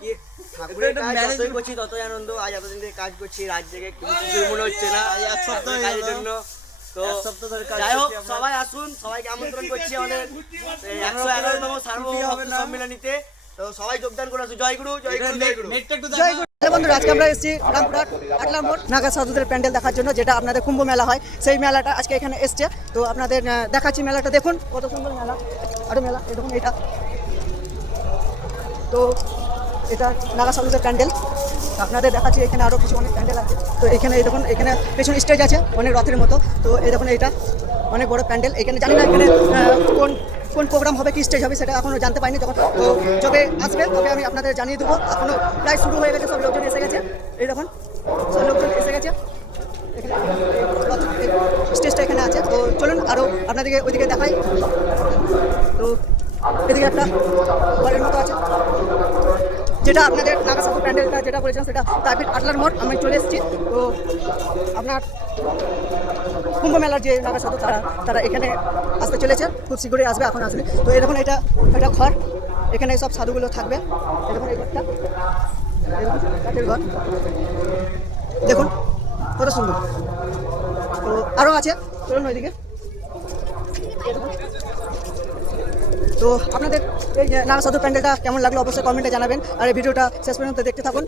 কি ঠাকুরের কাজ যতই করছি ততই আনন্দ। আজ এতদিন থেকে কাজ করছি, রাত জেগে কিছু মনে হচ্ছে না। আজ এক সপ্তাহ কাজের জন্য তো যাই হোক, সবাই আসুন, সবাইকে আমন্ত্রণ করছি আমাদের 111তম সার্বভৌম সম্মেলনীতে। তো সবাই যোগদান করে আসুন। জয় গুরু, জয় গুরু, জয় গুরু। বন্ধুরা, আজকে আমরা এসেছি রামপুরহাট 8 নম্বর নাগা সাধুদের প্যান্ডেল দেখার জন্য, যেটা আপনাদের কুম্ভ মেলা হয়। সেই মেলাটা আজকে এখানে এসছে। তো আপনাদের দেখাচ্ছি মেলাটা, দেখুন কত সুন্দর মেলা। আরো মেলা, এই দেখুন এটা। তো এটা নাগা সাধুদের প্যান্ডেল। আপনাদের দেখাচ্ছি এখানে আরও কিছু অনেক প্যান্ডেল আছে। তো এখানে এই দেখুন, এখানে পেছনে স্টেজ আছে অনেক রথের মতো। তো এই দেখুন, এটা অনেক বড় প্যান্ডেল। এখানে জানি না এখানে কোন প্রোগ্রাম হবে, কি স্টেজ হবে, সেটা এখনও জানতে পারিনি। যখন তো যবে আসবে তবে আমি আপনাদের জানিয়ে দেবো। এখনও প্রায় শুরু হয়ে গেছে, সব লোকজন এসে গেছে। এই দেখুন, সব লোকজন এসে গেছে। স্টেজটা এখানে আছে। তো চলুন আরও আপনাদেরকে ওইদিকে দেখাই। তো এদিকে একটা ঘরের মতো আছে, যেটা আপনাদের নাগা সাধু প্যান্ডেলটা যেটা বলেছিলাম সেটা প্রাইভেট আটলার মোড়। আমি চলে এসেছি। তো আপনার কুম্ভ মেলার যে নাগা সাধু তারা এখানে আসতে চলেছে, খুব শীঘ্রই আসবে, এখন আসবে। তো এই দেখুন, এটা একটা ঘর, এখানে সব সাধুগুলো থাকবে। এই দেখুন, এই ঘরটা, কাঠের ঘর, দেখুন কত সুন্দর। তো আরও আছে, চলুন ওইদিকে। তো আপনাদের এই নাগা সাধু প্যান্ডেলটা কেমন লাগলো অবশ্যই কমেন্টে জানাবেন। আর এই ভিডিওটা শেষ পর্যন্ত দেখতে থাকুন।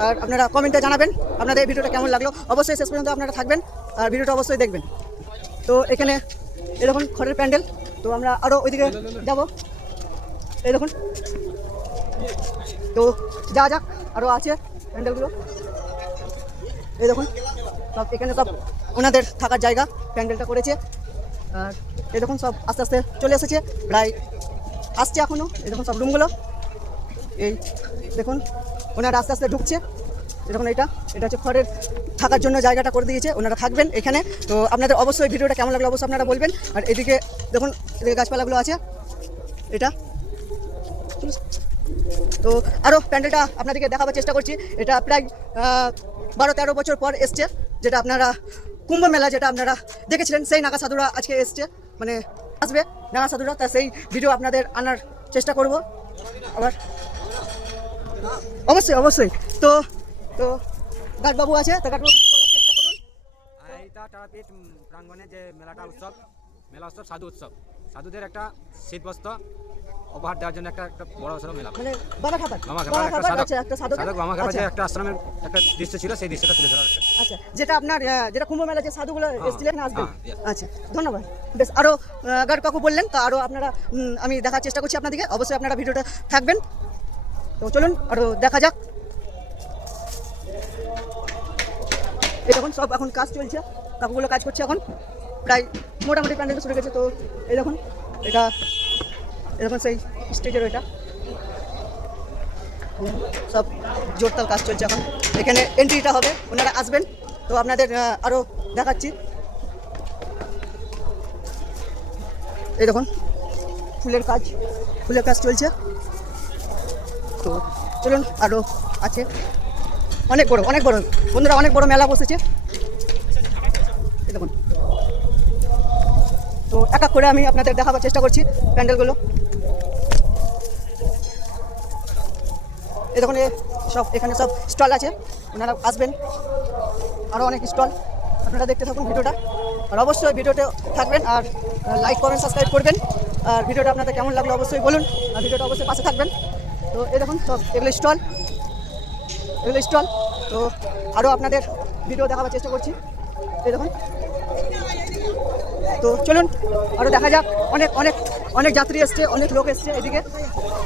আর আপনারা কমেন্টে জানাবেন আপনাদের এই ভিডিওটা কেমন লাগলো। অবশ্যই শেষ পর্যন্ত আপনারা থাকবেন আর ভিডিওটা অবশ্যই দেখবেন। তো এখানে এই দেখুন খড়ের প্যান্ডেল। তো আমরা আরও ওইদিকে যাব। এই দেখুন, তো যা যাক, আরও আছে প্যান্ডেলগুলো। এই দেখুন, সব এখানে সব ওনাদের থাকার জায়গা প্যান্ডেলটা করেছে। আর এই দেখুন, সব আস্তে আস্তে চলে এসেছে, প্রায় আসছে এখনও। এই দেখুন সব রুমগুলো, এই দেখুন ওনারা আস্তে আস্তে ঢুকছে। এই দেখুন, এটা হচ্ছে খড়ের থাকার জন্য জায়গাটা করে দিয়েছে, ওনারা থাকবেন এখানে। তো আপনাদের অবশ্যই ভিডিওটা কেমন লাগলো অবশ্যই আপনারা বলবেন। আর এদিকে দেখুন, এদিকে গাছপালাগুলো আছে এটা। তো আরও প্যান্ডেলটা আপনাদেরকে দেখাবার চেষ্টা করছি। এটা প্রায় 12-13 বছর পর এসছে, যেটা আপনারা কুম্ভ মেলা যেটা আপনারা দেখেছিলেন, সেই নাগা সাধুরা আজকে এসছে, মানে আসবে নাগা সাধুরা। তা সেই ভিডিও আপনাদের আনার চেষ্টা করব আবার, অবশ্যই অবশ্যই। তো তো গার্ডবাবু আছে, তা গার্ডবাবু বলার চেষ্টা করুন। এইটা তারাপীঠ প্রাঙ্গণে যে মেলা উৎসব সাধু উৎসব, সাধুদের একটা শীত বস্ত্র উপহার দেওয়ার জন্য একটা বড় সড়ো মেলা। মানে বাবা খাবার একটা সাধক মামা খাবার যে একটা আশ্রমের একটা দৃশ্য ছিল, সেই দৃশ্যটা তুলে ধরা। আচ্ছা, যেটা আপনার যেটা কুম্ভ মেলা যে সাধুগুলো এসেছিলেন আসবেন। আচ্ছা, ধন্যবাদ। বেশ, আরও গার্ড কাকু বললেন, তো আরও আপনারা আমি দেখার চেষ্টা করছি আপনাদেরকে। অবশ্যই আপনারা ভিডিওটা থাকবেন। তো চলুন আরও দেখা যাক। এই দেখুন, সব এখন কাজ চলছে, কাকুগুলো কাজ করছে এখন, প্রায় মোটামুটি প্যান্ডেলটা শুরু গেছে। তো এই দেখুন, এটা এরকম সেই স্টেজের ওইটা সব জোরতাল কাজ চলছে এখন। এখানে এন্ট্রিটা হবে, ওনারা আসবেন। তো আপনাদের আরও দেখাচ্ছি। এই দেখুন, ফুলের কাজ চলছে। তো চলুন আরও আছে, অনেক বড় বন্ধুরা, অনেক বড় মেলা বসেছে। এই দেখুন, তো এক এক করে আমি আপনাদের দেখাবার চেষ্টা করছি প্যান্ডেলগুলো। এই দেখুন, সব এখানে সব স্টল আছে, ওনারা আসবেন, আরও অনেক স্টল। আপনারা দেখতে থাকুন ভিডিওটা, আর অবশ্যই ভিডিওতে থাকবেন, আর লাইক কমেন্ট সাবস্ক্রাইব করবেন। আর ভিডিওটা আপনাদের কেমন লাগলো অবশ্যই বলুন, আর ভিডিওটা অবশ্যই পাশে থাকবেন। তো এই দেখুন, সব এগুলো স্টল। তো আরও আপনাদের ভিডিও দেখাবার চেষ্টা করছি। এই দেখুন, তো চলুন আরও দেখা যাক। অনেক যাত্রী এসছে, অনেক লোক এসছে, এদিকে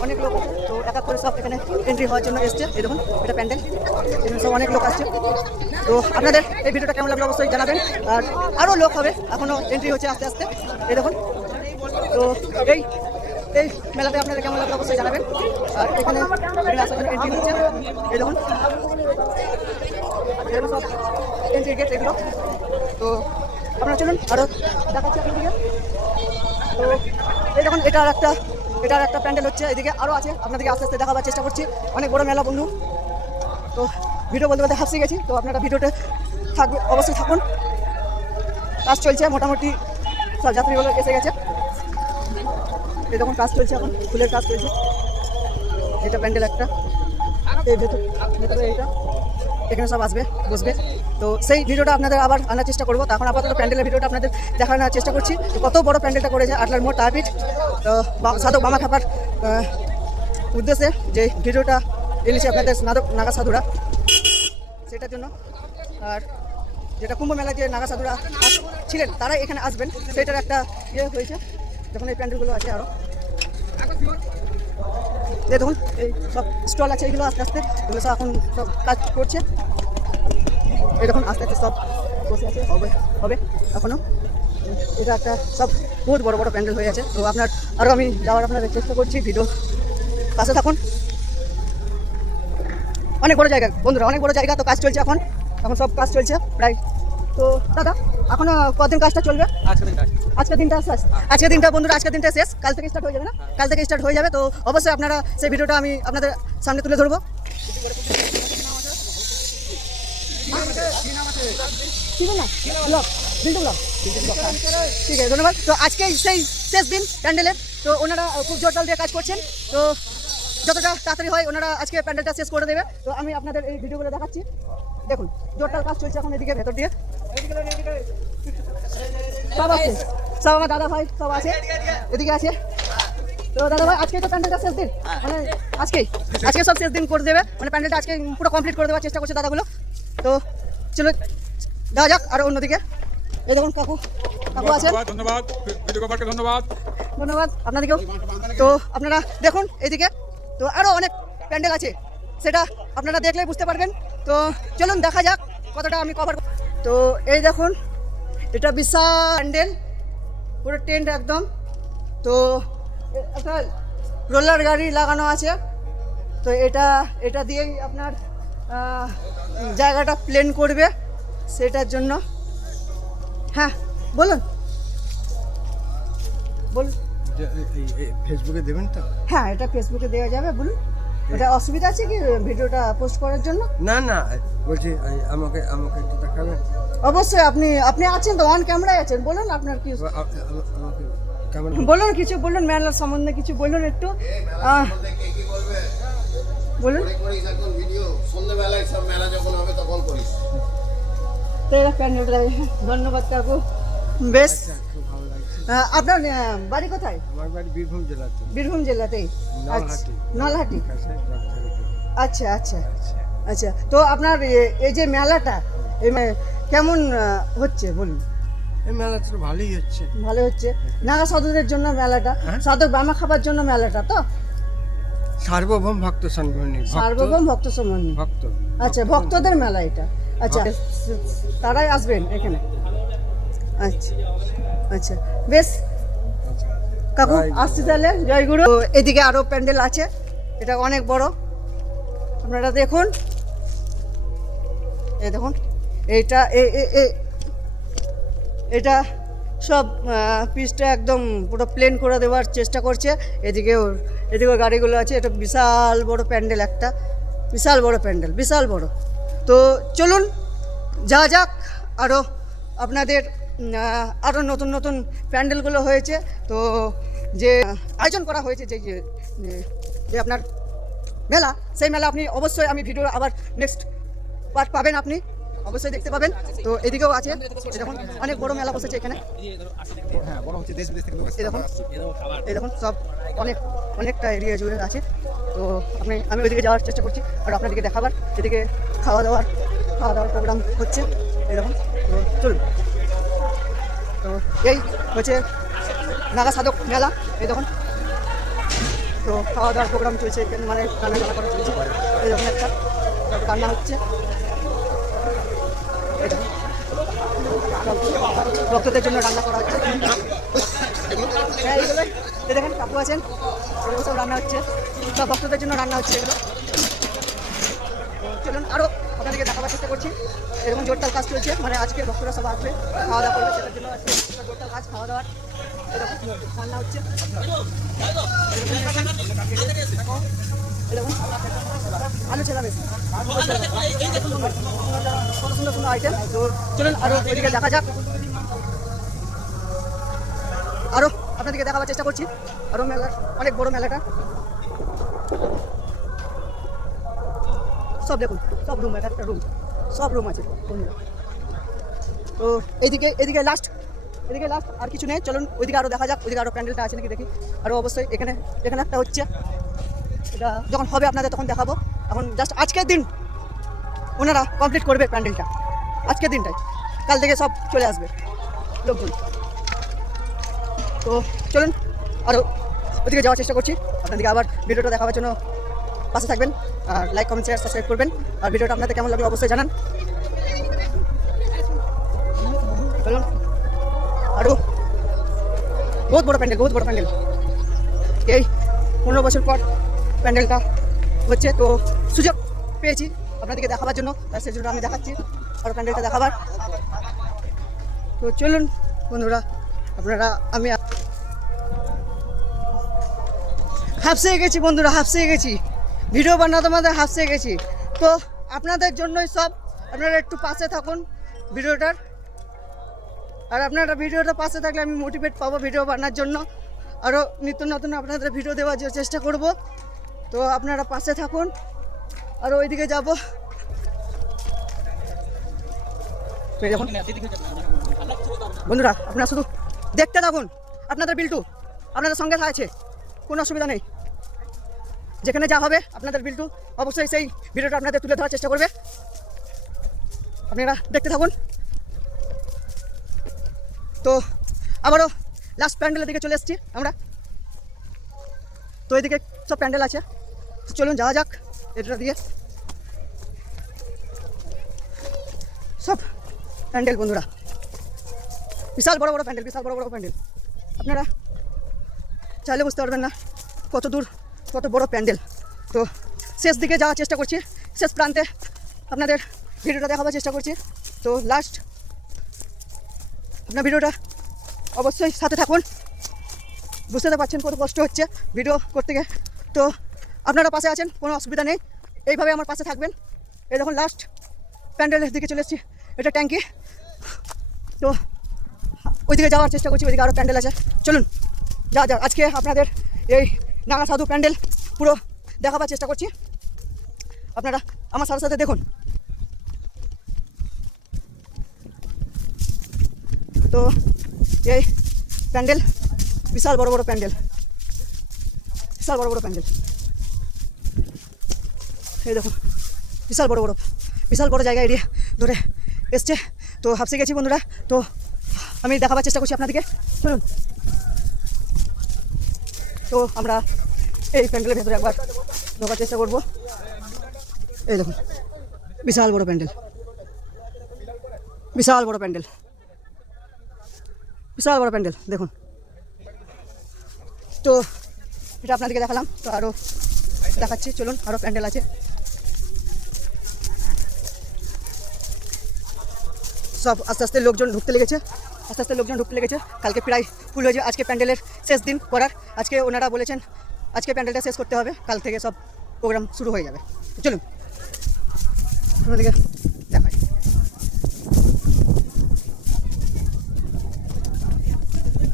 অনেক লোক আছে। তো এক এক করে সব এখানে এন্ট্রি হওয়ার জন্য এসছে। এই দেখুন, এটা প্যান্ডেল, এখানে সব অনেক লোক আসছে। তো আপনাদের এই ভিডিওটা কেমন লাগলো অবশ্যই জানাবেন। আর আরও লোক হবে, এখনও এন্ট্রি হচ্ছে আস্তে আস্তে। এই দেখুন, তো এই মেলাতে আপনাদের কেমন লাগলো অবশ্যই জানাবেন। আর এখানে আসার জন্য এন্ট্রি হচ্ছে। এই দেখুন, সব এন্ট্রি গেট এগুলো। তো আপনারা চলুন আরও দেখাচ্ছি আপনাদেরকে। তো এই দেখুন, এটার একটা প্যান্ডেল হচ্ছে, এদিকে আরও আছে, আপনাদেরকে আস্তে আস্তে দেখাবার চেষ্টা করছি। অনেক বড় মেলা বন্ধু। তো ভিডিও বলতে হাসি গেছি। তো আপনারা ভিডিওতে অবশ্যই থাকুন। কাজ চলছে, মোটামুটি সব যাত্রীগুলো এসে গেছে। এই দেখুন, কাজ চলছে এখন, ফুলের কাজ চলছে। এটা প্যান্ডেল একটা, এই ভেতরে এইটা, এখানে সব আসবে বসবে। তো সেই ভিডিওটা আপনাদের আবার আনার চেষ্টা করবো। তখন আপাতত প্যান্ডেলের ভিডিওটা আপনাদের দেখানোর চেষ্টা করছি, তো কত বড় প্যান্ডেলটা করেছে আটলার মোড় তারাপীঠ সাধক বামা খাপার উদ্দেশ্যে যে ভিডিওটা এনেছে আপনাদের নাগা সাধুরা, সেটার জন্য। আর যেটা কুম্ভ মেলায় যে নাগা সাধুরা ছিলেন তারা এখানে আসবেন, সেটার একটা ইয়ে হয়েছে। যখন এই প্যান্ডেলগুলো আছে আরও দেখুন, এই সব স্টল আছে, এগুলো আস্তে আস্তে এগুলো সব এখন সব কাজ করছে। এই দেখুন আস্তে আস্তে সব বসে আছে, হবে এখনও। এটা একটা সব বহুত বড় বড় প্যান্ডেল হয়ে আছে। তো আপনার আরও আমি যাওয়ার আপনাদের চেষ্টা করছি, ভিডিও পাশে থাকুন। অনেক বড় জায়গা বন্ধুরা, অনেক বড় জায়গা। তো কাজ চলছে এখন সব কাজ চলছে প্রায়। তো দাদা এখন কতদিন কাজটা চলবে? আজকের দিনটা বন্ধুরা, আজকের দিনটা শেষ, কাল থেকে স্টার্ট হয়ে যাবে না? কাল থেকে স্টার্ট হয়ে যাবে। তো অবশ্যই আপনারা সেই ভিডিওটা আমি আপনাদের সামনে তুলে ধরবো। ঠিক আছে, ধন্যবাদ। তো আজকে সেই শেষ দিন প্যান্ডেলের, তো ওনারা খুব জোরদার দিয়ে কাজ করছেন। তো যতটা তাড়াতাড়ি হয় ওনারা আজকে প্যান্ডেলটা শেষ করে দেবে। তো আমি আপনাদের এই ভিডিওগুলো দেখাচ্ছি। দেখুন জোরদার কাজ চলছে এখন এদিকে ভেতর দিয়ে, সব আছে, সব আমার দাদা ভাই সব আছে, এদিকে আছে। তো দাদা ভাই আজকে তো প্যান্ডেলটা শেষ দিন, মানে আজকে সব শেষ দিন করে দেবে, মানে প্যান্ডেলটা আজকে পুরো কমপ্লিট করে দেওয়ার চেষ্টা করছে দাদাগুলো। তো চলো যাওয়া যাক আরও অন্যদিকে। এই দেখুন কাকু আছেন, ধন্যবাদ আপনাদেরকেও। তো আপনারা দেখুন এইদিকে, তো আরও অনেক প্যান্ডেল আছে, সেটা আপনারা দেখলেই বুঝতে পারবেন। তো চলুন দেখা যাক কতটা আমি কভার। তো এই দেখুন এটা বিশাল প্যান্ডেল, পুরো টেন্ট একদম। তো একটা রোলার গাড়ি লাগানো আছে, তো এটা দিয়েই আপনার জায়গাটা প্লেন করবে, সেটার জন্য। হ্যাঁ বলুন ফেসবুকে দেবেন তো? হ্যাঁ এটা ফেসবুকে দেওয়া যাবে, বলুন। এটা অসুবিধা আছে কি ভিডিওটা পোস্ট করার জন্য? না বলছি আমাকে একটু দেখাবেন। অবশ্যই, আপনি আছেন তো, অন ক্যামেরায় আছেন, বলুন আপনার কি আমাকে কেমন বলুন, কিছু বলুন মেলার সম্বন্ধে কিছু বলুন একটু, বলুন। তো এরা প্যান্ডেলটা, ধন্যবাদ কাকু, বেশ। আপনার বাড়ি কোথায়? আমার বাড়ি বীরভূম জেলাতেই, নলহাটি। আচ্ছা। তো আপনার এই যে মেলাটা কেমন হচ্ছে বলুন? এই মেলাটা তো ভালো হচ্ছে। নাগা সাধুদের জন্য মেলাটা, সাধক বামা খাবার জন্য মেলাটা, তো সার্বভৌম ভক্ত সম্মানী ভক্ত। আচ্ছা, ভক্তদের মেলা এটা। আচ্ছা, তারাই আসবেন এখানে। আচ্ছা বেশ কাকু, আসছি তাহলে, জয়গুরু। এদিকে আরো প্যান্ডেল আছে, এটা অনেক বড়, আপনারা দেখুন। এই দেখুন এটা সব পিচটা একদম পুরো প্লেন করে দেওয়ার চেষ্টা করছে। এদিকেও গাড়িগুলো আছে। এটা বিশাল বড় প্যান্ডেল, একটা বিশাল বড়। তো চলুন যাওয়া যাক আরও আপনাদের আরও নতুন প্যান্ডেলগুলো হয়েছে। তো যে আয়োজন করা হয়েছে যে আপনার মেলা, সেই মেলা আপনি অবশ্যই, আমি ভিডিও আবার নেক্সট পার্ট পাবেন, আপনি অবশ্যই দেখতে পাবেন। তো এদিকেও আছে, দেখুন অনেক বড় মেলা বসেছে এখানে। এই দেখুন সব অনেকটা এরিয়া জুড়ে আছে। তো আমি ওইদিকে যাওয়ার চেষ্টা করছি আর আপনাদেরকে দেখাবার। এদিকে খাওয়া দাওয়ার প্রোগ্রাম হচ্ছে, এই দেখুন। তো চলুন, তো এই হচ্ছে নাগা সাধক মেলা, এই দেখুন। তো খাওয়া দাওয়ার প্রোগ্রাম চলছে এখানে, মানে রান্না করা চলছে। এই দেখুন একটা রান্না হচ্ছে, ভক্তদের জন্য রান্না করা হচ্ছে। হ্যাঁ এইগুলো দেখেন কাকু আছেন, এগুলো সব রান্না হচ্ছে, সব ভক্তদের জন্য রান্না হচ্ছে এগুলো। চলুন আরও আপনাদেরকে দেখাবার চেষ্টা করছি। এরকম জোরদার কাজ চলছে, মানে আজকে ভক্তরা সব আসবে, খাওয়া দাওয়া করবে, সেটার জন্য আজকে জোরদার কাজ, খাওয়া দাওয়ার এরকম রান্না হচ্ছে। এরকম আলু ছেলা বেশ কত সুন্দর আইটেম। তো চলুন আরও ওইদিকে দেখা যাক, আরও আপনাদেরকে দেখাবার চেষ্টা করছি। আরও মেলা, অনেক বড় মেলাটা। সব দেখুন, সব রুম, এক একটা রুম, সব রুম আছে বন্ধুরা। তো এদিকে লাস্ট আর কিছু নেই। চলুন ওইদিকে আরও দেখা যাক, ওইদিকে আরও প্যান্ডেলটা আছে নাকি দেখি। আরও অবশ্যই এখানে একটা হচ্ছে, এটা যখন হবে আপনাদের তখন দেখাবো। এখন জাস্ট আজকের দিন ওনারা কমপ্লিট করবে প্যান্ডেলটা, আজকের দিনটাই, কাল থেকে সব চলে আসবে লোকজন। তো চলুন আরও ওদিকে যাওয়ার চেষ্টা করছি। আপনাদেরকে আবার ভিডিওটা দেখাবার জন্য পাশে থাকবেন, আর লাইক, কমেন্ট, শেয়ার, সাবস্ক্রাইব করবেন। আর ভিডিওটা আপনাদের কেমন লাগলো অবশ্যই জানান। চলুন আরও বহুত বড় প্যান্ডেল। এই 15 বছর পর প্যান্ডেলটা হচ্ছে, তো সুযোগ পেয়েছি আপনাদেরকে দেখাবার জন্য, তার সেই জন্য আমি দেখাচ্ছি আরও প্যান্ডেলটা দেখাবার। তো চলুন বন্ধুরা, আমি হাফসে গেছি বন্ধুরা, ভিডিও বানাতে হাফসে গেছি। তো আপনাদের জন্যই সব, আপনারা একটু পাশে থাকুন ভিডিওটার, আর আপনারা ভিডিওটা পাশে থাকলে আমি মোটিভেট পাবো ভিডিও বানানোর জন্য, আরও নিত্য নতুন আপনাদের ভিডিও দেওয়ার চেষ্টা করব। তো আপনারা পাশে থাকুন। আর ওইদিকে যাব, বন্ধুরা আপনারা শুধু দেখতে থাকুন। আপনাদের বিল্টু আপনাদের সঙ্গে আছে, কোনো অসুবিধা নেই। যেখানে যা হবে আপনাদের বিল্টু অবশ্যই সেই ভিডিওটা আপনাদের তুলে ধরার চেষ্টা করবে। আপনারা দেখতে থাকুন। তো আবারও লাস্ট প্যান্ডেলের দিকে চলে এসেছি আমরা। তো এদিকে সব প্যান্ডেল আছে, চলুন যাওয়া যাক। এটা দিয়ে সব প্যান্ডেল বন্ধুরা, বিশাল বড় বড় প্যান্ডেল। আপনারা চাইলে বুঝতে পারবেন না কত দূর, কত বড় প্যান্ডেল। তো শেষ দিকে যাওয়ার চেষ্টা করছি, শেষ প্রান্তে আপনাদের ভিডিওটা দেখাবার চেষ্টা করছি। তো লাস্ট আপনার ভিডিওটা অবশ্যই সাথে থাকুন। বুঝতে তো পারছেন কত কষ্ট হচ্ছে ভিডিও করতে গিয়ে। তো আপনারা পাশে আছেন, কোনো অসুবিধা নেই, এইভাবে আমার পাশে থাকবেন। এই দেখুন লাস্ট প্যান্ডেলের দিকে চলে এসেছি, এটা ট্যাঙ্কি। তো ওইদিকে যাওয়ার চেষ্টা করছি, ওইদিকে আরও প্যান্ডেল আছে। চলুন যাক। আজকে আপনাদের এই নাগা সাধু প্যান্ডেল পুরো দেখাবার চেষ্টা করছি, আপনারা আমার সাথে সাথে দেখুন। তো এই প্যান্ডেল বিশাল বড় বড় প্যান্ডেল, এই দেখুন বিশাল বড় জায়গা এরিয়া ধরে এসছে। তো হাফসে গেছি বন্ধুরা, তো আমি দেখাবার চেষ্টা করছি আপনাদেরকে। চলুন, তো আমরা এই প্যান্ডেলের ভেতরে একবার ঢোকার চেষ্টা করব। এই দেখুন বিশাল বড় প্যান্ডেল, দেখুন। তো এটা আপনাদেরকে দেখালাম, তো আরও দেখাচ্ছি। চলুন, আরও প্যান্ডেল আছে, সব আস্তে আস্তে লোকজন ঢুকতে লেগেছে। কালকে প্রায় ফুল হয়েছে, আজকে প্যান্ডেলের শেষ দিন করার। আজকে ওনারা বলেছেন আজকে প্যান্ডেলটা শেষ করতে হবে, কাল থেকে সব প্রোগ্রাম শুরু হয়ে যাবে। চলুন ওদিকে দেখাই।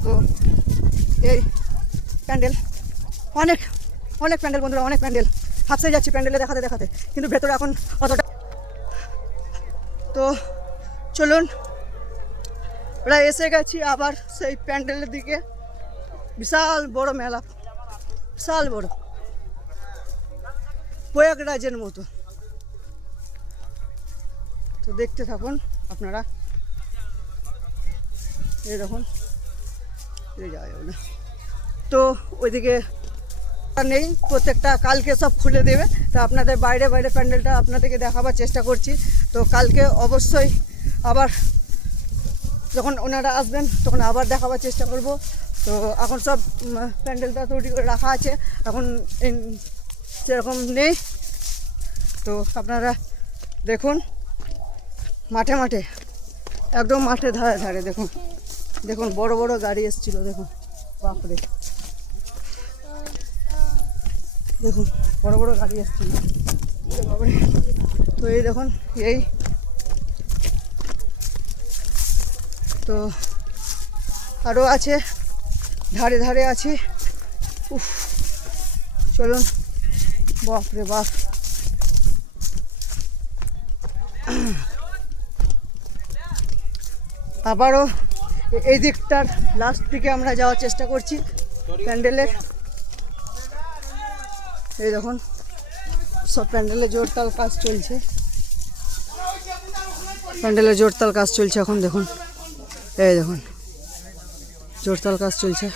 তো এই প্যান্ডেল অনেক প্যান্ডেল বন্ধুরা, অনেক প্যান্ডেল। হাফসে যাচ্ছি প্যান্ডেলে দেখাতে, কিন্তু ভেতরে এখন অতটা। তো চলুন, ওরা এসে গেছি আবার সেই প্যান্ডেলের দিকে। বিশাল বড় মেলা, প্রয়াগরাজের মতো। তো দেখতে থাকুন আপনারা। এই দেখুন, তো ওইদিকে নেই, প্রত্যেকটা কালকে সব খুলে দেবে। তো আপনাদের বাইরে প্যান্ডেলটা আপনাদেরকে দেখাবার চেষ্টা করছি। তো কালকে অবশ্যই আবার যখন ওনারা আসবেন তখন আবার দেখাবার চেষ্টা করব। তো এখন সব প্যান্ডেলটা তৈরি করে রাখা আছে, এখন সেরকম নেই। তো আপনারা দেখুন, মাঠে একদম মাঠে ধারে দেখুন বড় বড় গাড়ি এসেছিল, দেখুন বাপরে, দেখুন বড় বড় গাড়ি এসেছিল বাপরে। তো এই দেখুন, এই তো আরও আছে, ধারে আছে। চলুন, বাপরে বাপ, আবারও এই দিকটার লাস্ট দিকে আমরা যাওয়ার চেষ্টা করছি প্যান্ডেলের। এই দেখুন সব প্যান্ডেলে জোরতাল কাজ চলছে, প্যান্ডেলে জোরতাল কাজ চলছে এখন দেখুন। এই দেখুন জোরতাল কাজ চলছে,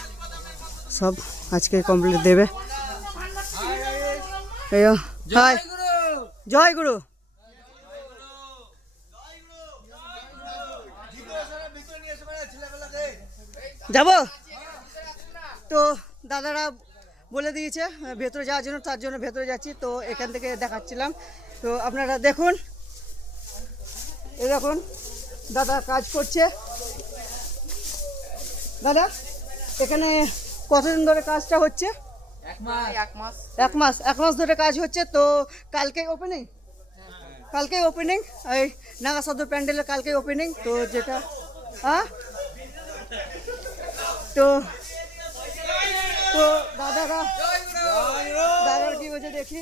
সব আজকে কমপ্লিট দেবে। হাই জয় গুরু। যাব তো দাদারা বলে দিয়েছে ভেতরে যাওয়ার জন্য, তার জন্য ভেতরে যাচ্ছি। তো এখান থেকে দেখাচ্ছিলাম, তো আপনারা দেখুন। এই দেখুন দাদা কাজ করছে। দাদা এখানে কতদিন ধরে কাজটা হচ্ছে? এক মাস ধরে কাজ হচ্ছে। তো কালকেই ওপেনিং, কালকেই ওপেনিং এই নাগা সাধু প্যান্ডেলের কালকেই ওপেনিং। তো যেটা হ্যাঁ তো তো দাদারা কি বলছে দেখি।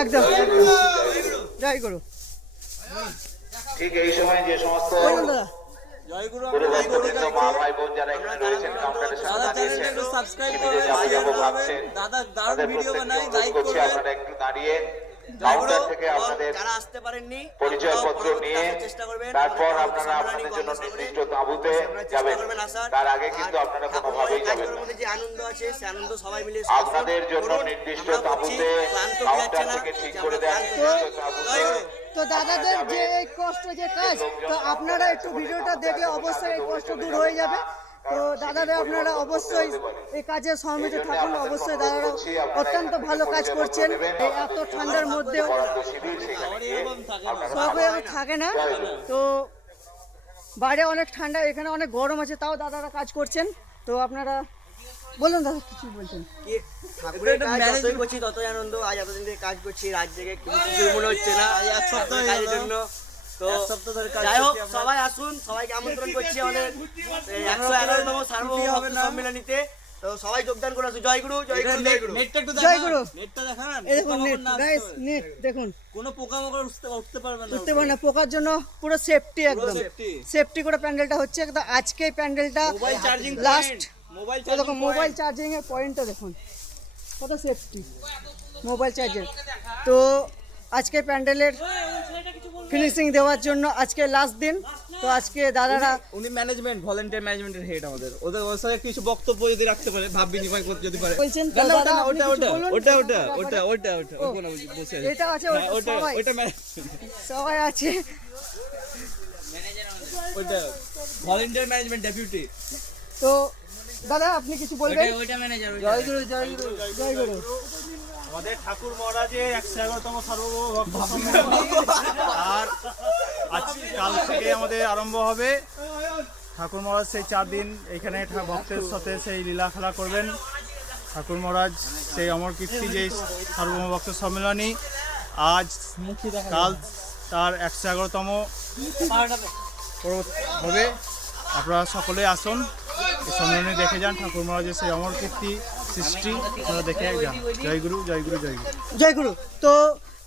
একদম জয় গুরু। ঠিক এই সময় যে সমস্ত গুরুভক্তবৃন্দ, মা ভাই বোন যারা এখানে রয়েছেন, কাউন্টারের সামনে দাঁড়িয়েছেন, টিভিতে যাবো ভাবছেন, তাদের প্রত্যেককে অনুরোধ করছি আপনারা একটু দাঁড়িয়ে কাউন্টার থেকে আপনাদের যারা আসতে পারেননি পরিচয়পত্র নিয়ে তারপর আপনারা আপনাদের জন্য নির্দিষ্ট তাঁবুতে যাবেন। তার আগে কিন্তু আপনারা কোনোভাবেই যাবেন না। যে আনন্দ আছে সে আনন্দ সবাই মিলে আপনাদের জন্য নির্দিষ্ট তাঁবুতে কাউন্টার থেকে ঠিক করে দেন নির্দিষ্ট তাঁবুতে। তো দাদাদের যে এই কষ্ট যে কাজ, তো আপনারা একটু ভিডিওটা দেখলে অবশ্যই এই কষ্ট দূর হয়ে যাবে। তো দাদাদের আপনারা অবশ্যই এই কাজে সম্মিলিত থাকুন। অবশ্যই দাদারা অত্যন্ত ভালো কাজ করছেন এই এত ঠান্ডার মধ্যেও, সবাই থাকে না। তো বাইরে অনেক ঠান্ডা, এখানে অনেক গরম আছে, তাও দাদারা কাজ করছেন। তো আপনারা বলুন দাদা, কিছু বলছেন? কি ঠাকুরের কাজ যতই করছি ততই আনন্দ। আজ এতদিন থেকে কাজ করছি, রাত জেগে কিছু মনে হচ্ছে না এক সপ্তাহ কাজের জন্য। তো যাই হোক সবাই আসুন, সবাইকে আমন্ত্রণ করছি আমাদের 111তম সার্বভৌম সম্মেলনীতে। তো সবাই যোগদান করে আসুন। জয় গুরু, জয় গুরু, জয় গুরু, জয় গুরু। নেটটা দেখান, এই দেখুন নেট গাইস, নেট দেখুন, কোনো পোকামাকড় উঠতে পারবে না, উঠতে পারে না। পোকার জন্য পুরো সেফটি, একদম সেফটি করে প্যান্ডেলটা হচ্ছে। তো আজকে প্যান্ডেলটা লাস্ট দেখুন, মোবাইল চার্জিং এর পয়েন্টটা দেখুন কত সেফটি, মোবাইল চার্জার। তো আজকে প্যান্ডেলের ফিনিশিং দেওয়ার জন্য আজকে লাস্ট দিন। তো আজকে দাদারা উনি ম্যানেজমেন্ট, ভলান্টিয়ার ম্যানেজমেন্টের হেড আমাদের, ওদের ওর সাথে কিছু বক্তব্য যদি রাখতে পারে, ভাব বিনিময় করতে যদি পারে বলছেন। না, না, ওটা না, ওটা ওটা ওটা ওটা ওটা ওটা ওটা ওখানে বসে আছে, এটা আছে, হ্যাঁ, ওটা সবাই ওটা সবাই আছে। ওটা ভলান্টিয়ার ম্যানেজমেন্ট ডেপুটি। তো দাদা আপনি কিছু বলবেন? ওটা ম্যানেজার। জয় গুরু, জয় গুরু, জয় গুরু। আমাদের ঠাকুর মহারাজের 111তম সার্বভৌম ভক্ত সম্মেলন, আর আজ কাল থেকে আমাদের আরম্ভ হবে। ঠাকুর মহারাজ সেই 4 দিন এখানে ভক্তের সাথে সেই লীলা খেলা করবেন। ঠাকুর মহারাজ সেই অমর কীর্তি যে সার্বভৌম ভক্ত সম্মেলনী, আজ কাল তার 111তম হবে। আপনারা সকলে আসুন, এই সম্মেলনে দেখে যান ঠাকুর মহারাজের সেই অমর কীর্তি সৃষ্টি, আপনারা দেখে যান। জয় গুরু, জয় গুরু, জয় গুরু, জয় গুরু। তো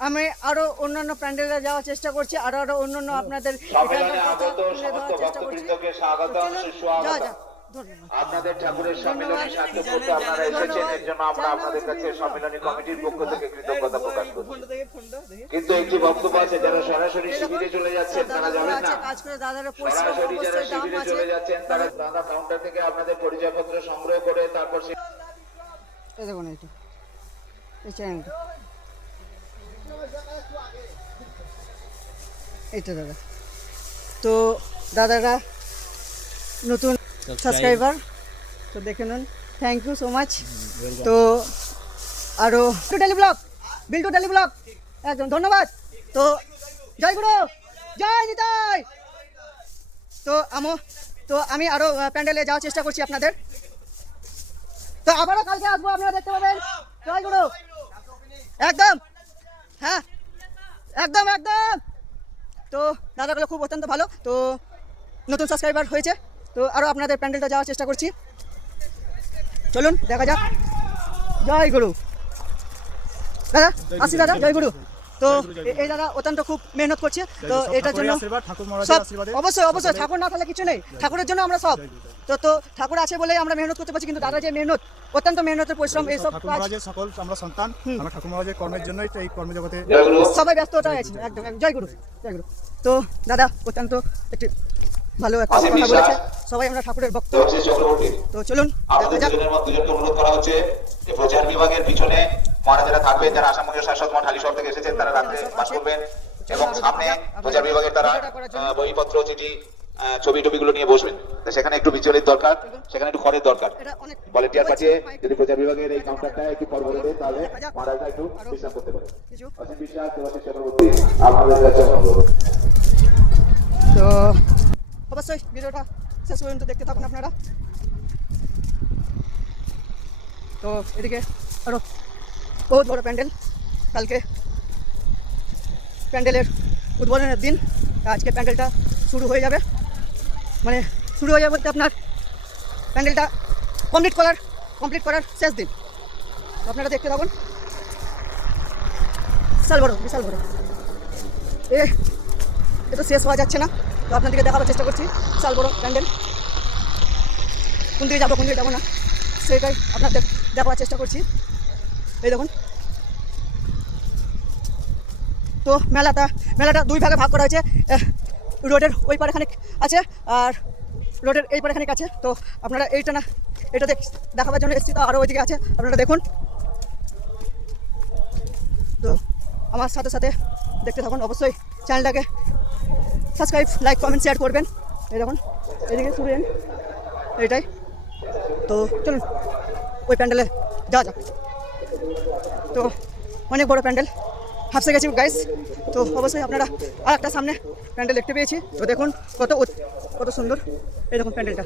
আমি আরো অন্যান্য প্যান্ডেলে যাওয়ার চেষ্টা করছি, আরো অন্যান্য আপনাদের সম্মেলনে আগত সমস্ত ভক্তবৃন্দকে স্বাগতম, সুস্বাগতম। ধন্যবাদ। আপনাদের ঠাকুরের সম্মেলনে সার্থক করতে আপনারা এসেছেন, এর জন্য আমরা আপনাদের কাছে সম্মেলনী কমিটির পক্ষ থেকে কৃতজ্ঞতা প্রকাশ করছি। কিন্তু একটি বক্তব্য আছে, যারা সরাসরি শিবিরে চলে যাচ্ছেন তারা যাবেন না। কাজ করে দাদারা পরিশ্রম, সরাসরি যারা অবশ্যই দাম শিবিরে আছে। চলে যাচ্ছেন তারা দাদা কাউন্টার থেকে আপনাদের পরিচয়পত্র সংগ্রহ করে তারপর এই দেখুন এটা, এই চ্যানেলটা, এটা দাদা। তো দাদারা নতুন সাবস্ক্রাইবার, তো দেখে নিন, থ্যাংক ইউ সো মাচ। তো আরও টোটালি ব্লগ, বিল টোটালি ব্লগ, একদম ধন্যবাদ। তো জয় গুরু, জয় নিতাই। তো আমি আরও প্যান্ডেলে যাওয়ার চেষ্টা করছি আপনাদের। তো আবারও কালকে আসবো, আপনারা দেখতে পাবেন। জয় গুরু, একদম, হ্যাঁ একদম একদম। তো দাদাগুলো খুব অত্যন্ত ভালো। তো নতুন সাবস্ক্রাইবার হয়েছে, তো আরও আপনাদের প্যান্ডেলটা যাওয়ার চেষ্টা করছি। চলুন দেখা যাক। জয় গুরু। দাদা আসি দাদা, জয় গুরু। তো এই দাদা অত্যন্ত খুব মেহনত করছে, তো এটার জন্য ঠাকুর মহারাজের সব আশীর্বাদে অবশ্যই অবশ্যই, ঠাকুর না থাকলে কিছু নেই, ঠাকুরের জন্য আমরা সব। তো ঠাকুর আছে বলেই আমরা মেহনত করতে পারছি, কিন্তু দাদা যে মেহনত, অত্যন্ত মেহনতের পরিশ্রম, এইসব ঠাকুর কাজ মহারাজের সকল আমরা সন্তান, আমরা ঠাকুর মহারাজের কর্মের জন্যই এই কর্মজগতে সবাই ব্যস্ততা আছে। একদম জয় গুরু, জয় গুরু। তো দাদা অত্যন্ত একটি ভালো একটা কথা বলেছে, সবাই আমরা ঠাকুরের ভক্ত। তো চলুন আপনাদের দুজনকে অনুরোধ করা হচ্ছে যে প্রচার বিভাগের পিছনে মহারাজেরা থাকবেন, যারা আসামীয় শাসক মঠ হালিশহর থেকে এসেছেন তারা রাত্রে বাস করবেন, এবং সামনে প্রচার বিভাগের তারা বইপত্র, চিঠি, ছবি টবিগুলো নিয়ে বসবেন। তো সেখানে একটু বিচলিত দরকার, সেখানে একটু খড়ের দরকার। ভলেন্টিয়ার পাঠিয়ে যদি প্রচার বিভাগের এই কাউন্টারটা একটু খড় ভরে দেয়, তাহলে মহারাজরা একটু বিশ্রাম করতে পারে। অসীম বিশ্বাস, দেবাশিস চক্রবর্তী, আপনাদের কাছে অনুরোধ। তো অবশ্যই ভিডিওটা শেষ পর্যন্ত দেখতে থাকুন আপনারা। তো এদিকে আরো বহুত বড় প্যান্ডেল, কালকে প্যান্ডেলের উদ্বোধনের দিন, আজকে প্যান্ডেলটা শুরু হয়ে যাবে, মানে শুরু হয়ে যাবে বলতে আপনার প্যান্ডেলটা কমপ্লিট করার শেষ দিন। তো আপনারা দেখতে থাকুন, বিশাল বড় এ তো শেষ হওয়া যাচ্ছে না, তো আপনাদেরকে দেখাবার চেষ্টা করছি বিশাল বড় প্যান্ডেল। কোন দিকে যাবো না সেটাই আপনাদের দেখাবার চেষ্টা করছি। এই দেখুন, তো মেলাটা দুই ভাগে ভাগ করা হয়েছে, রোডের ওই পারে খানিক আছে আর রোডের এই পারে খানিক আছে। তো আপনারা এটা দেখাবার জন্য এসেছি, তো আরও ওইদিকে আছে, আপনারা দেখুন। তো আমার সাথে দেখতে থাকুন, অবশ্যই চ্যানেলটাকে সাবস্ক্রাইব, লাইক, কমেন্ট, শেয়ার করবেন। এই দেখুন এদিকে শুরু এইটাই। তো চলুন ওই প্যান্ডেলে যাওয়া যাক। তো অনেক বড় প্যান্ডেল, হাফসে গেছি গাইস। তো অবশ্যই আপনারা আর একটা সামনে প্যান্ডেল দেখতে পেয়েছি, তো দেখুন কত সুন্দর এই দেখুন প্যান্ডেলটা।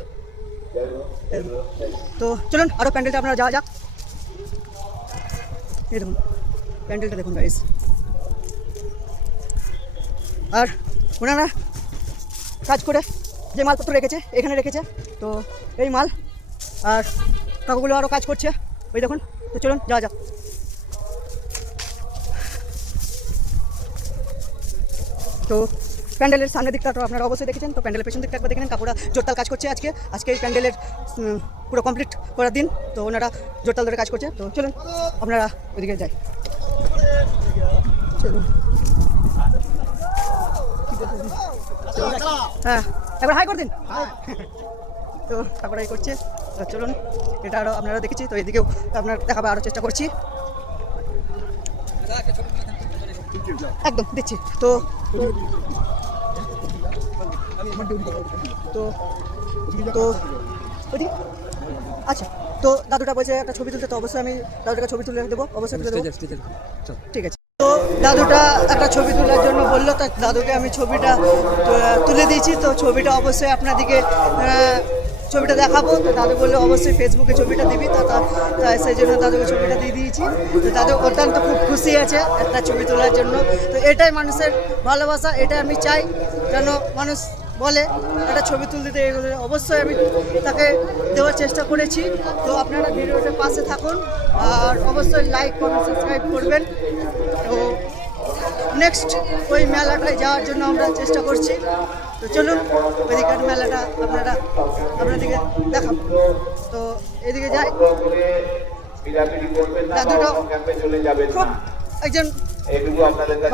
তো চলুন আরও প্যান্ডেলটা আপনারা যাওয়া যাক। এই দেখুন প্যান্ডেলটা দেখুন গাইস। আর ওনারা কাজ করে যে মালপত্র এখানে রেখেছে, তো এই মাল আর কাকুগুলো আরও কাজ করছে, ওই দেখুন। তো চলুন যাওয়া যাক। তো প্যান্ডেলের সামনের দিকটা তো আপনারা অবশ্যই দেখেছেন, তো প্যান্ডেলের পেছন দিকটা একবার দেখেন, কাকুরা জোরতাল কাজ করছে আজকে এই প্যান্ডেলের পুরো কমপ্লিট করার দিন, তো ওনারা জোরতাল ধরে কাজ করছে। তো চলুন আপনারা ওইদিকে যাই, চলুন। হ্যাঁ একবার হাই করে দিন। তো তারপরে এই করছে, তো চলুন এটা আরও আপনারা দেখেছি, তো এদিকেও আপনার দেখাবার আরও চেষ্টা করছি, একদম দিচ্ছি। তো আচ্ছা, তো দাদুটা বলছে একটা ছবি তুলতে, তো অবশ্যই আমি দাদুটাকে ছবি তুলে দেবো, অবশ্যই তুলে দেবো, ঠিক আছে। তো দাদুটা একটা ছবি তোলার জন্য বললো, তা দাদুকে আমি ছবিটা তুলে দিয়েছি। তো ছবিটা অবশ্যই আপনাদেরকে ছবিটা দেখাবো, তো দাদু বললো অবশ্যই ফেসবুকে ছবিটা দিবি, তাই সেই জন্য দাদুকে ছবিটা দিয়ে দিয়েছি। তো দাদু অত্যন্ত খুব খুশি আছে একটা ছবি তোলার জন্য। তো এটাই মানুষের ভালোবাসা, এটা আমি চাই যেন মানুষ বলে একটা ছবি তুলতে দিতে, এগুলো অবশ্যই আমি তাকে দেওয়ার চেষ্টা করেছি। তো আপনারা ভিডিওটার পাশে থাকুন আর অবশ্যই লাইক, কমেন্ট, সাবস্ক্রাইব করবেন। তো নেক্সট ওই মেলাটায় যাওয়ার জন্য আমরা চেষ্টা করছি। তো চলুন ওইদিকের মেলাটা আপনাদেরকে দেখাবো। তো এদিকে যাই, দাদুটা খুব একজন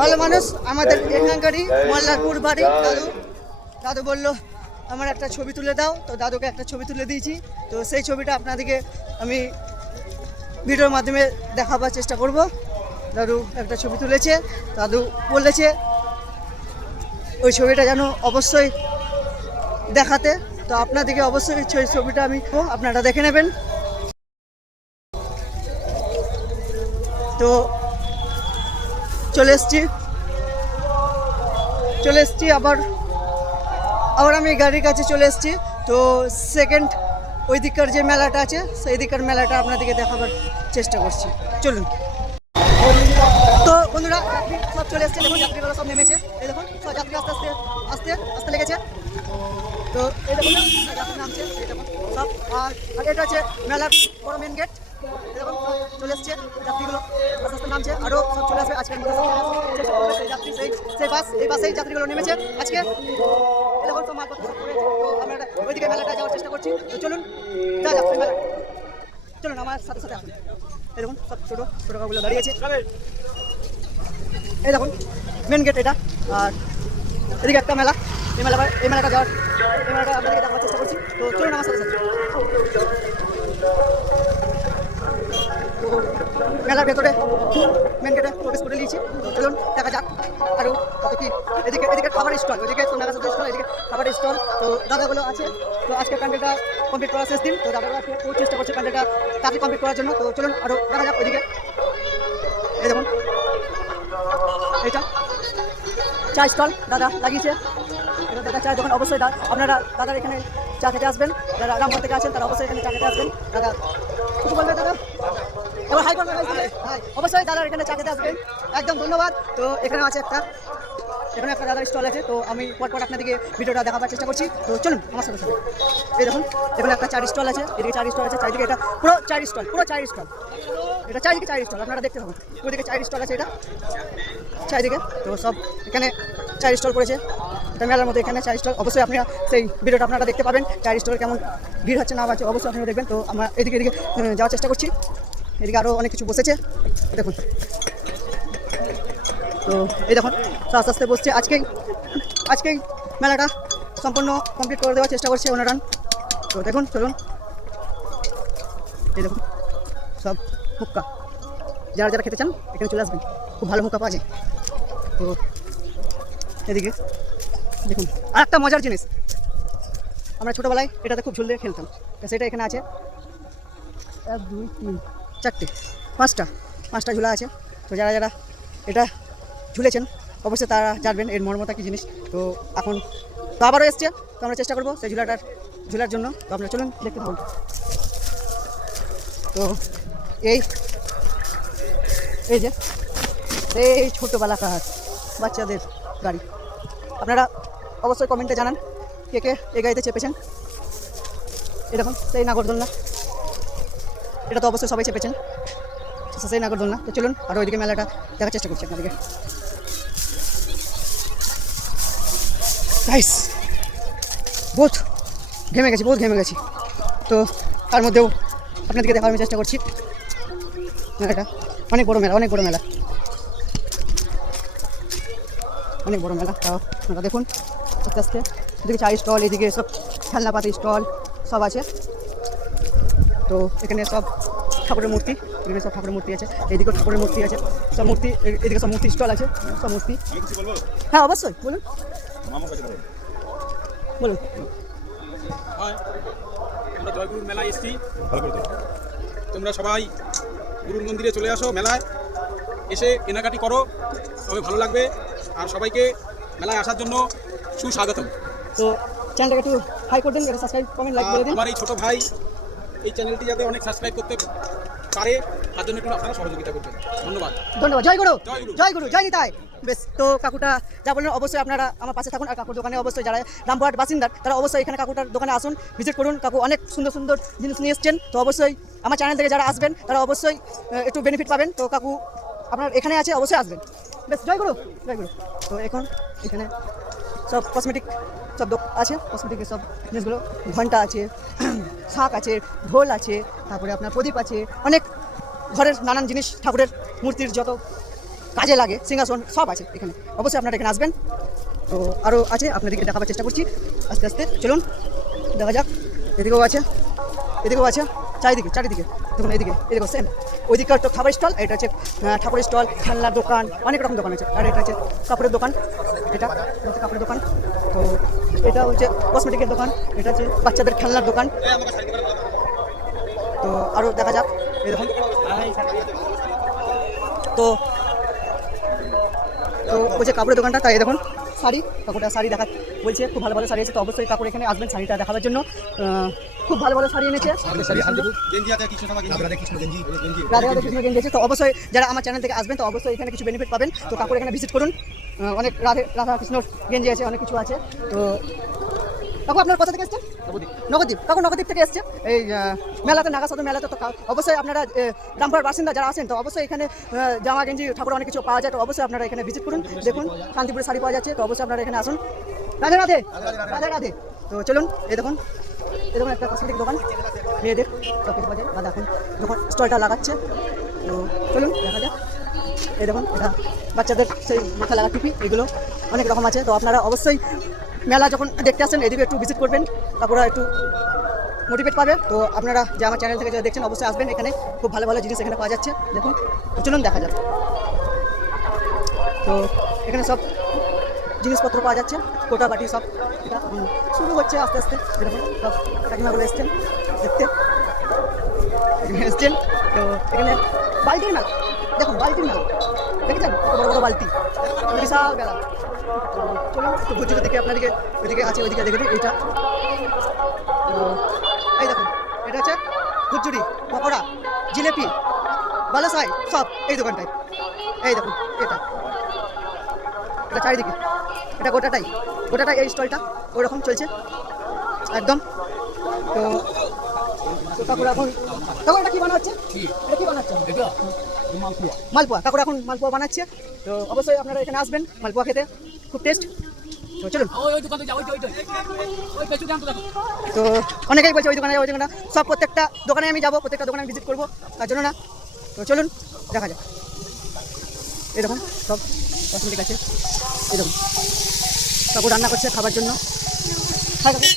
ভালো মানুষ, আমাদের এখানকারই মল্লারপুর বাড়ি। দাদু বললো আমার একটা ছবি তুলে দাও, তো দাদুকে একটা ছবি তুলে দিয়েছি। তো সেই ছবিটা আপনাদেরকে আমি ভিডিওর মাধ্যমে দেখাবার চেষ্টা করব। দাদু একটা ছবি তুলেছে, দাদু বলেছে ওই ছবিটা যেন অবশ্যই দেখাতে, তো আপনাদেরকে অবশ্যই সেই ছবিটা আমি আপনারা দেখে নেবেন। তো চলে এসছি আবার আমি গাড়ির কাছে চলে এসেছি। তো সেকেন্ড ওই দিককার যে মেলাটা আছে সেই দিককার মেলাটা আপনাদেরকে দেখাবার চেষ্টা করছি, চলুন। তো বন্ধুরা সব চলে এসছে, দেখুন যাত্রীগুলো সব নেমেছে, এই দেখুন সব যাত্রী আস্তে লেগেছে। তো এই দেখুন যাত্রী নামছে, এই দেখুন সব। আর এটা হচ্ছে মেলার বড় মেন গেট, এরকম চলে এসছে যাত্রীগুলো আস্তে আস্তে নামছে, আরও সব চলে আসবে আজকের মধ্যে সেই যাত্রী সেই বাস, এই বাসেই যাত্রীগুলো নেমেছে আজকে। এরকম তো মালপত্র সব পড়ে আছে। তো আমরা ওইদিকে মেলাটা যাওয়ার চেষ্টা করছি। তো চলুন যা যাক মেলা, চলুন আমার সাথে সাথে আসুন। এই দেখুন সব ছোটো ছোটো কাগুলো দাঁড়িয়েছে, এই দেখুন মেন গেট এটা। আর এদিকে একটা মেলা, এই মেলাটা যাওয়ার, এই মেলাটা আপনাদেরকে দেখার চেষ্টা করছি। তো চলুন আমার সাথে সাথে। তো মেলার ভেতরে মেন গেটে প্রবেশ করে নিয়েছি। তো চলুন দেখা যাক আরও কত কি। এদিকে খাবারের স্টল, ওইদিকে সোনাগা স্টল, এদিকে খাবারের স্টল। তো দাদাগুলো আছে। তো আজকে প্যান্ডেলটা কমপ্লিট করার শেষ দিন। তো দাদাগুলো খুব চেষ্টা করছে প্যান্ডেলটা তাড়াতাড়ি কমপ্লিট করার জন্য। তো চলুন আরও দেখা যাক ওইদিকে। এই দেখুন এইটা চা স্টল দাদা লাগিয়েছে, এটা দাদা চায়ের দোকান। অবশ্যই আপনারা দাদার এখানে চা খেতে আসবেন, যারা রামপুর থেকে আসেন তারা অবশ্যই এখানে চা খেতে আসবেন। দাদা কিছু বলবে দাদা? এবার হাই করবেন, অবশ্যই দাদার এখানে চা খেতে আসবেন, একদম ধন্যবাদ। তো এখানে আছে এখানে একটা দাদার স্টল আছে। তো আমি পরপর আপনাদেরকে ভিডিওটা দেখাবার চেষ্টা করছি। তো চলুন আমার সাথে সাথে। এই দেখুন এখানে একটা চার স্টল আছে, এদিকে চার স্টল আছে, চারিদিকে এটা পুরো চার স্টল, এটা চারিদিকে চার স্টল, আপনারা দেখতে থাকুন। ওইদিকে চার স্টল আছে, এটা চারিদিকে। তো সব এখানে চার স্টল করেছে, এটা মেলার মধ্যে এখানে চার স্টল। অবশ্যই আপনারা সেই ভিডিওটা আপনারা দেখতে পাবেন, চার স্টল কেমন ভিড় হচ্ছে না হচ্ছে অবশ্যই আপনারা দেখবেন। তো আমরা এদিকে যাওয়ার চেষ্টা করছি। এদিকে আরও অনেক কিছু বসেছে দেখুন। তো এই দেখুন আস্তে আস্তে বসছে। আজকেই মেলাটা সম্পূর্ণ কমপ্লিট করে দেওয়ার চেষ্টা করছে ওনারা। তো দেখুন চলুন, এই দেখুন সব হুক্কা, যারা খেতে চান এখানে চলে আসবেন, খুব ভালো হুক্কা পাওয়া যায়। তো এদিকে দেখুন আর একটা মজার জিনিস, আমরা ছোটোবেলায় এটাতে খুব ঝুল দিয়ে খেলতাম, সেটা এখানে আছে 1 2 3 4 5টা ঝুলা আছে। তো যারা এটা ঝুলেছেন অবশ্যই তারা জানবেন এর মর্মতা কী জিনিস। তো এখন তো আবারও এসছে, তো আমরা চেষ্টা করবো সেই ঝুলার জন্য। তো আপনারা চলুন দেখতে থাকুন। তো এই যে এই ছোটোবেলাকার বাচ্চাদের গাড়ি, আপনারা অবশ্যই কমেন্টে জানান কে এই গাড়িতে চেপেছেন। এরকম সেই নাগরদোলনা, এটা তো অবশ্যই সবাই চেপেছেন, সেই নাগরদোলনা। তো চলুন আর ওইদিকে মেলাটা দেখার চেষ্টা করছি আপনাদেরকে। গাইস বহুত ঘেমে গেছি। তো তার মধ্যেও আপনাদেরকে দেখার আমি চেষ্টা করছি। মেলাটা অনেক বড় মেলা, অনেক বড় মেলা। তাও আপনারা দেখুন আস্তে আস্তে। এদিকে চা স্টল, এদিকে সব খেলনাপাতি স্টল সব আছে। তো এখানে সব ঠাকুরের মূর্তি, আছে, এদিকেও ঠাকুরের মূর্তি আছে, সব মূর্তি, এদিকে সব মূর্তি স্টল আছে, সব মূর্তি। হ্যাঁ অবশ্যই বলুন। আমরা জয়গুরুর মেলায় এসেছি, তোমরা সবাই গুরুর মন্দিরে চলে আসো, মেলায় এসে কেনাকাটি করো, তবে ভালো লাগবে। আর সবাইকে মেলায় আসার জন্য সুস্বাগতম। তো চ্যানেলটাকে একটু হাই করে দিন, সাবস্ক্রাইব কমেন্ট লাইক করে দিন। আমার এই ছোটো ভাই এই চ্যানেলটি যাতে অনেক সাবস্ক্রাইব করতে পারে তার জন্য একটু আপনারা সহযোগিতা করবেন। ধন্যবাদ। জয় গুরু, জয় নিতাই। বেশ, তো কাকুটা যা বললেন অবশ্যই আপনারা আমার পাশে থাকুন। আর কাকুর দোকানে অবশ্যই যারা রামপুরহাট বাসিন্দার তারা অবশ্যই এখানে কাকুটার দোকানে আসুন, ভিজিট করুন। কাকু অনেক সুন্দর জিনিস নিয়ে এসছেন। তো অবশ্যই আমার চ্যানেল থেকে যারা আসবেন তারা অবশ্যই একটু বেনিফিট পাবেন। তো কাকু আপনার এখানে আছে, অবশ্যই আসবেন। বেশ, জয় গুরু। তো এখন এখানে সব কসমেটিক সব আছে, কসমেটিকের সব জিনিসগুলো, ঘন্টা আছে, শাঁখ আছে, ঢোল আছে, তারপরে আপনার প্রদীপ আছে, অনেক ঘরের নানান জিনিস, ঠাকুরের মূর্তির যত কাজে লাগে সিংহাসন সব আছে এখানে। অবশ্যই আপনারা এখানে আসবেন। তো আরও আছে, আপনাদেরকে দেখাবার চেষ্টা করছি আস্তে আস্তে। চলুন দেখা যাক। এদিকেও আছে চারিদিকে দেখুন। এদিকে সেম, ওইদিকে একটা খাবার স্টল, এটা হচ্ছে ঠাকুরের স্টল, খেলনার দোকান, অনেক রকম দোকান আছে। আর এটা হচ্ছে কাপড়ের দোকান, এটা হচ্ছে কাপড়ের দোকান। তো এটা হচ্ছে কসমেটিকের দোকান, এটা হচ্ছে বাচ্চাদের খেলনার দোকান। তো আরও দেখা যাক। এই দেখুন তো বলছে কাপড়ের দোকানটা, তাই দেখুন শাড়ি, কাকুটা শাড়ি দেখা বলছে, খুব ভালো শাড়ি আছে। তো অবশ্যই কাকুর এখানে আসবেন শাড়িটা দেখাবার জন্য। খুব ভালো শাড়ি এনেছে, কৃষ্ণ গেঞ্জি আছে। তো অবশ্যই যারা আমার চ্যানেল থেকে আসবেন তো অবশ্যই এখানে কিছু বেনিফিট পাবেন। তো কাকুর এখানে ভিজিট করুন, অনেক রাধা কৃষ্ণর গেঞ্জি আছে, অনেক কিছু আছে। তো কাকু আপনার কোথা থেকে এসছেন? নবদ্বীপ। কাকু নবদ্বীপ থেকে এসছে এই মেলাতে, নাগা সাধু মেলাতে। তো অবশ্যই আপনারা রামপুরার বাসিন্দা যারা আছেন, তো অবশ্যই এখানে জামা গেঞ্জি ঠাকুর অনেক কিছু পাওয়া যায়। তো অবশ্যই আপনারা এখানে ভিজিট করুন, দেখুন শান্তিপুরের শাড়ি পাওয়া যাচ্ছে। তো অবশ্যই আপনারা এখানে আসুন। রাধে রাধে, রাধে রাধে। তো চলুন, এই দেখুন একটা কসমেটিক দোকান, মেয়েদের সব কিছু পাওয়া যায়। বা দেখুন যখন স্টলটা লাগাচ্ছে, তো চলুন দেখা যাক। এই দেখুন এটা বাচ্চাদের সেই মাথা লাগা টুপি, এগুলো অনেক রকম আছে। তো আপনারা অবশ্যই মেলা যখন দেখতে আসেন এদিকে একটু ভিজিট করবেন, তারপরে একটু মোটিভেট পাবে। তো আপনারা যে আমার চ্যানেল থেকে যারা দেখছেন অবশ্যই আসবেন, এখানে খুব ভালো ভালো জিনিস এখানে পাওয়া যাচ্ছে। দেখুন, চলুন দেখা যাক। তো এখানে সব জিনিসপত্র পাওয়া যাচ্ছে, কোটা বাটি সব। এটা শুরু হচ্ছে আস্তে আস্তে। এরকম সব কাকিমাগুলো এসছেন দেখতে, এসছেন। তো এখানে বালতির মেলা, দেখুন বালতির মেলা দেখেছেন, বড় বড় বালতি, বিশাল মেলা। তো চলুন একটু ভুজুরের দিকে, আপনাদেরকে ওইদিকে আছে, ওইদিকে দেখে দিই। এইটা তো এই দেখুন, এটা হচ্ছে ভুজুরি, পকোড়া, জিলেপি, বালাসাই সব এই দোকানটায়। এই দেখুন এটা চারিদিকে, এটা গোটাটাই এই স্টলটা ওরকম চলছে একদম। তো কাকুর এখন এটা কি বানাচ্ছে? এটা কি বানাচ্ছে? মালপোয়া। কাকুর এখন মালপোয়া বানাচ্ছে। তো অবশ্যই আপনারা এখানে আসবেন মালপোয়া খেতে, খুব টেস্ট। তো চলুন। তো অনেকেই বলছে ওই দোকানে যাবো, ওই দোকানে সব প্রত্যেকটা দোকানে আমি যাবো, প্রত্যেকটা দোকানে ভিজিট করবো, তার জন্য না। তো চলুন দেখা যাক। এই দেখুন সব কসমেটিক আছে। এই দেখুন কাকু রান্না করছে খাবার জন্য। হাই কাকু,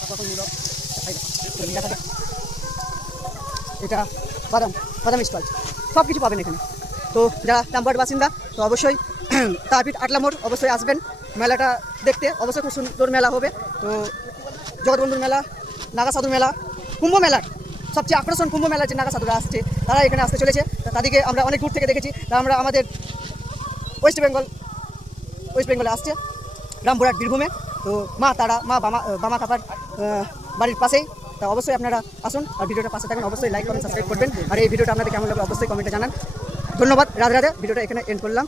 কাকু এখন নীরব। দেখা যাক। এটা বাদাম স্টল, সব কিছু পাবেন এখানে। তো যারা রামপুরহাট বাসিন্দা, তো অবশ্যই তারাপীঠ আটলা মোড় অবশ্যই আসবেন মেলাটা দেখতে। অবশ্যই খুব সুন্দর মেলা হবে। তো জগৎবন্ধুর মেলা, নাগা সাধু মেলা, কুম্ভ মেলার সবচেয়ে আকর্ষণ কুম্ভ মেলার যে নাগা সাধুরা আসছে, তারা এখানে আসতে চলেছে। তাদেরকে আমরা অনেক দূর থেকে দেখেছি। তা আমরা আমাদের ওয়েস্ট বেঙ্গলে আসছে, রামপুরহাট বীরভূমে। তো মা তারা, মা বামা কাপার বাড়ির পাশেই। তা অবশ্যই আপনারা আসুন আর ভিডিওটা পাশে থাকেন। অবশ্যই লাইক কমেন্ট সাবস্ক্রাইব করবেন। আর এই ভিডিওটা আপনাদের কেমন লাগবে অবশ্যই কমেন্টে জানান। ধন্যবাদ। রাধে রাধে। ভিডিওটা এখানে এন্ড করলাম।